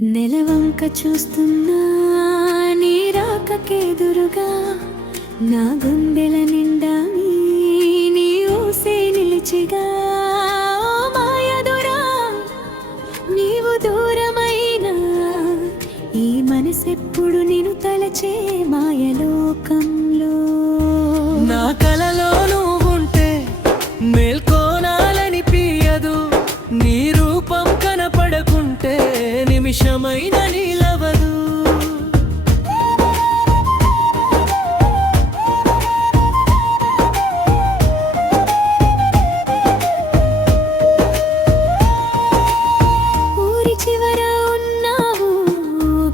నెలవంక చూస్తున్నా నీ రాకకెదురుగా నా గుండెల నిండా నీ ఊసే నిలిచిగా మాయదురా నీవు దూరమైనా ఈ మనసెప్పుడు నిన్ను తలచే మాయలోకంలో నా కలలో నువ్వుంటే మేల్కోనాలనిపియదు నీ రూపం కనపడకుంటే నిమిషమైన నిలవదు ఊరి చివర ఉన్నావు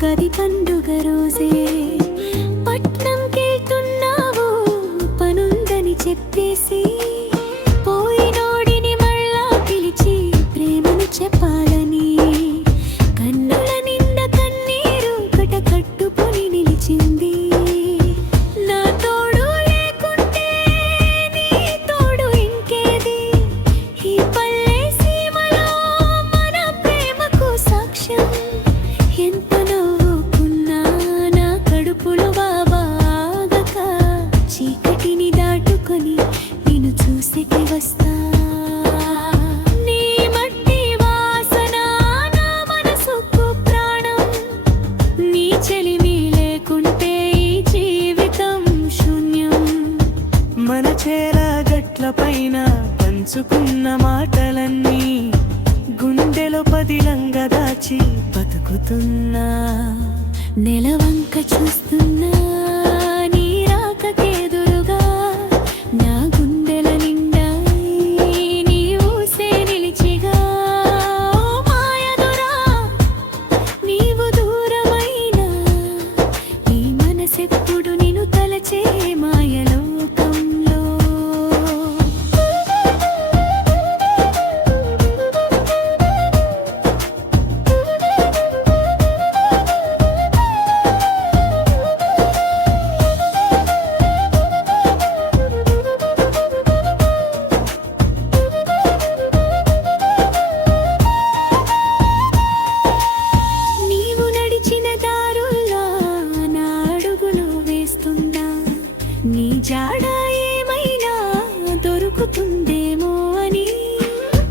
గది పండుగ రోజే పట్నంకెళ్తున్నావు పనుందని చెప్పేసి పోయినోడిని మళ్ళా పిలిచి ప్రేమను చెప్పాలని కన్నుల నిండా కన్నీరు కట్టుకొని నిలిచింది నా తోడు లేకుంటే నీ తోడు ఇంకేది ఈ పల్లె సీమలో మన ప్రేమకు సాక్ష్యం ఎంత నవ్వుకున్నా నా కడుపులో బాబాగక చీకటిని దాటుకొని నిన్ను చూసేకి వస్తా నీ మట్టి వాసన నా మనసుకు ప్రాణం నీ చెలిమి లేకుంటే ఈ జీవితం శూన్యం మన చేల గట్ల పైన పంచుకున్న మాటలన్నీ గుండెలో పదిలంగా దాచి బతుకుతున్నా నెలవంక చూస్తున్నా నీ రాకకెదురుగా నా గుండెల నిండా నీ ఊసే నిలిచిగా మాయదురా నీవు దూరమైనా ఈ మనసెప్పుడు నిన్ను తలచే మాయలోకంలో నీవు నడిచిన దారుల్లో నా అడుగులు వేస్తున్నా నీ జాడ ఏమైనా దొరుకుతుందేమో అని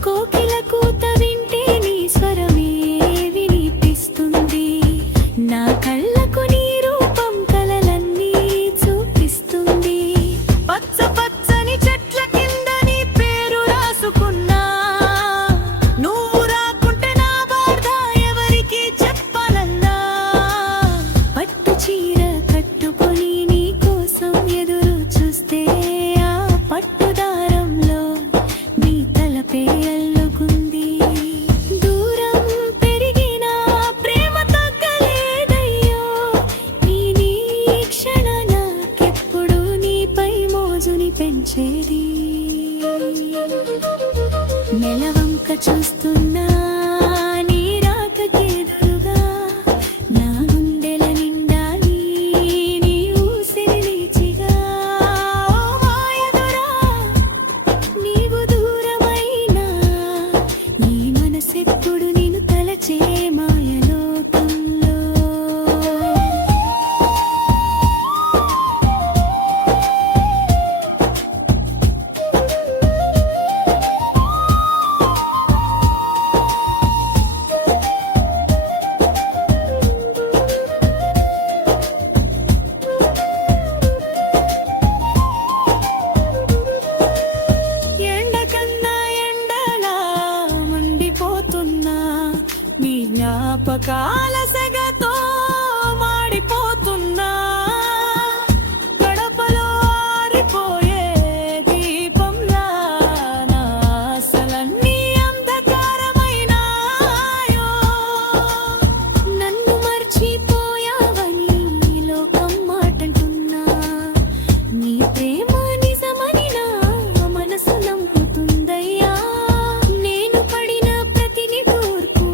కోకిల కూత వింటే నీ స్వరమే వినిపిస్తుంది నా కళ్ళకు నీ రూపం కలలన్నీ చూపిస్తుంది పచ్చ పచ్చని చెట్ల కింద నీ పేరు రాసుకున్నా నువ్వు రాకుంటే నా బాధ ఎవరికి చెప్పాలన్నా పట్టు చీర కట్టుకొని నీ కోసం ఎదురు చూస్తే ఆ పట్టు దారంలో నీ తలపే అల్లుకుంది దూరం పెరిగినా ప్రేమ తగ్గలేదయ్యో నీ క్షణ నాకెప్పుడు నీపై మోజుని పెంచేది నెలవంక చూస్తున్నా నీ రాకకెదురుగా నా గుండెల నిండా నీ ఊసిరి నిలిచిగా మాయదురా నీవు దూరమైనా నీ మనసెప్పుడు నిన్ను తలచే మాయలోకంలో ఎండకన్నా ఎండలా మండిపోతున్నా నీ జ్ఞాపకాల సెగతో మాడిపోతున్నా గడపలో ఆరిపోయే దీపంలా నా ఆశలన్నీ అంధకారమైనాయో నన్ను మర్చిపోయావని లోకం మాటంటున్నా నీ ప్రేమ నిజమని నా మనసు నమ్ముతుందయ్యా నేను పడిన ప్రతి నిట్టూర్పు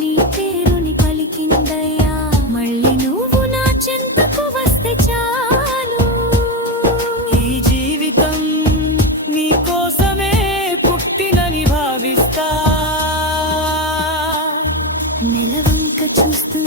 నీ పేరుని పలికిందయ్యా మళ్ళీ నువ్వు నా చూస్తూ